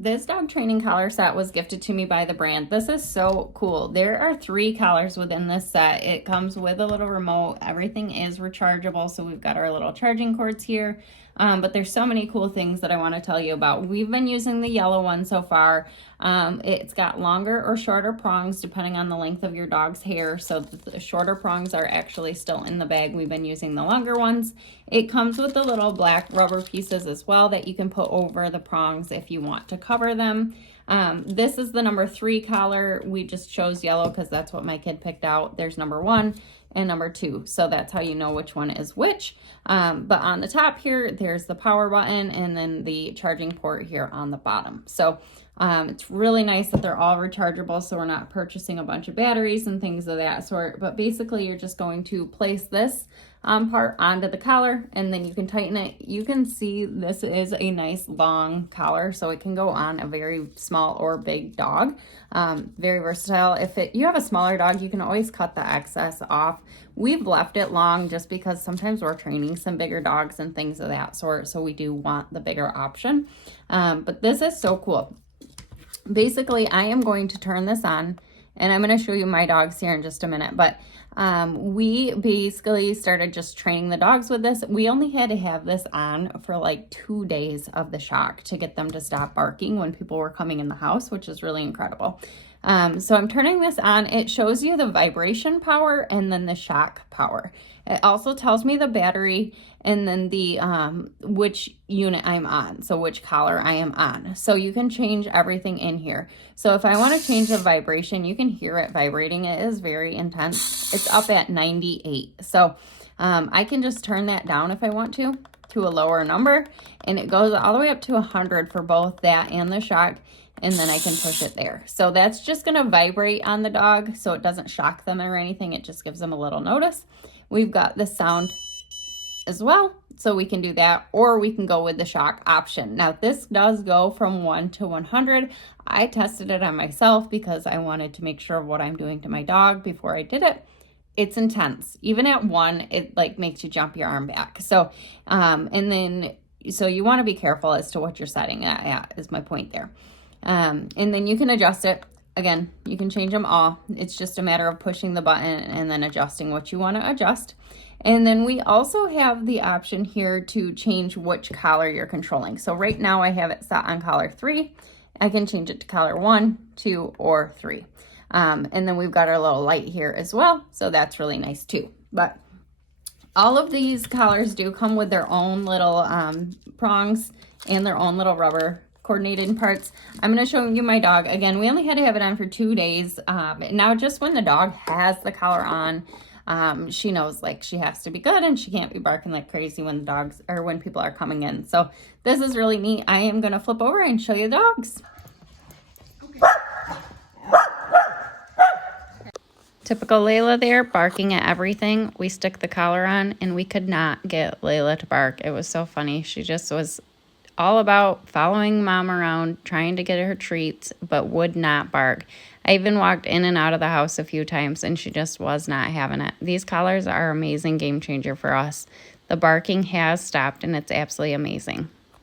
This dog training collar set was gifted to me by the brand. This is so cool. There are 3 collars within this set. It comes with a little remote. Everything is rechargeable, so we've got our little charging cords here. But there's so many cool things that I want to tell you about. We've been using the yellow one so far. It's got longer or shorter prongs depending on the length of your dog's hair. So the shorter prongs are actually still in the bag. We've been using the longer ones. It comes with the little black rubber pieces as well that you can put over the prongs if you want to cover them. This is the number 3 collar. We just chose yellow because that's what my kid picked out. There's number 1 and number 2. So that's how you know which one is which. But on the top here, there's the power button and then the charging port here on the bottom. So it's really nice that they're all rechargeable, so we're not purchasing a bunch of batteries and things of that sort. But basically, you're just going to place this part onto the collar, and then you can tighten it. You can see this is a nice long collar, so it can go on a very small or big dog. Very versatile. If you have a smaller dog, you can always cut the excess off. We've left it long just because sometimes we're training some bigger dogs and things of that sort, so we do want the bigger option. But this is so cool. Basically, I am going to turn this on, and I'm going to show you my dogs here in just a minute, but we basically started just training the dogs with this. We only had to have this on for like 2 days of the shock to get them to stop barking when people were coming in the house, which is really incredible. So I'm turning this on. It shows you the vibration power and then the shock power. It also tells me the battery and then the which unit I'm on, so which collar I am on. So you can change everything in here. So if I want to change the vibration, you can hear it vibrating. It is very intense. It's up at 98. So I can just turn that down if I want to a lower number, and it goes all the way up to 100 for both that and the shock. And then I can push it there. So that's just going to vibrate on the dog so it doesn't shock them or anything. It just gives them a little notice. We've got the sound as well, so we can do that, or we can go with the shock option. Now this does go from 1 to 100. I tested it on myself because I wanted to make sure of what I'm doing to my dog before I did it. It's intense. Even at 1, it like makes you jump your arm back. So, so you want to be careful as to what you're setting it at is my point there. And then you can adjust it. Again, you can change them all. It's just a matter of pushing the button and then adjusting what you want to adjust. And then we also have the option here to change which collar you're controlling. So right now I have it set on collar 3. I can change it to collar 1, 2, or 3. And then we've got our little light here as well. So that's really nice too. But all of these collars do come with their own little prongs and their own little rubber coordinated parts. I'm going to show you my dog. Again, we only had to have it on for 2 days. Now just when the dog has the collar on, she knows like she has to be good and she can't be barking like crazy when the dogs or when people are coming in. So this is really neat. I am going to flip over and show you the dogs. Okay. Typical Layla there, barking at everything. We stuck the collar on and we could not get Layla to bark. It was so funny. She just was all about following mom around, trying to get her treats, but would not bark. I even walked in and out of the house a few times, and she just was not having it. These collars are an amazing game changer for us. The barking has stopped, and it's absolutely amazing.